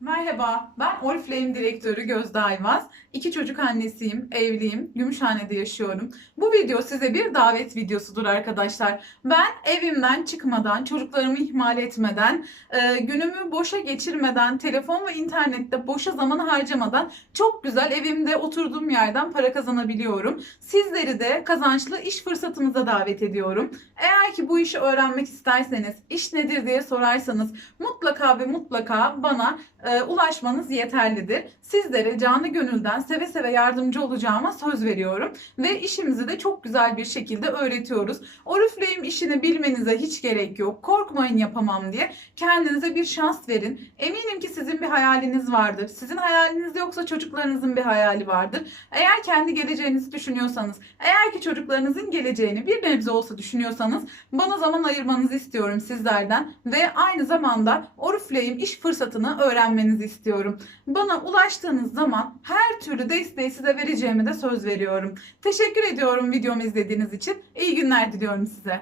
Merhaba, ben Oriflame direktörü Gözde Ayvaz. İki çocuk annesiyim, evliyim, Gümüşhane'de yaşıyorum. Bu video size bir davet videosudur arkadaşlar. Ben evimden çıkmadan, çocuklarımı ihmal etmeden, e, günümü boşa geçirmeden, telefon ve internette boşa zaman harcamadan çok güzel evimde oturduğum yerden para kazanabiliyorum. Sizleri de kazançlı iş fırsatımıza davet ediyorum. Eğer ki bu işi öğrenmek isterseniz, iş nedir diye sorarsanız mutlaka ve mutlaka bana e, ulaşmanız yeterlidir. Sizlere canı gönülden seve seve yardımcı olacağıma söz veriyorum ve işimizi de çok güzel bir şekilde öğretiyoruz. Oriflame işini bilmenize hiç gerek yok. Korkmayın yapamam diye. Kendinize bir şans verin. Eminim ki sizin bir hayaliniz vardır. Sizin hayaliniz yoksa çocuklarınızın bir hayali vardır. Eğer kendi geleceğinizi düşünüyorsanız, eğer ki çocuklarınızın geleceğini bir nebze olsa düşünüyorsanız bana zaman ayırmanızı istiyorum sizlerden ve aynı zamanda Oriflame iş fırsatını öğrenmenizi istiyorum. Bana ulaştığınız zaman her türlü desteği size vereceğimi de söz veriyorum. Teşekkür ediyorum videomu izlediğiniz için. İyi günler diliyorum size.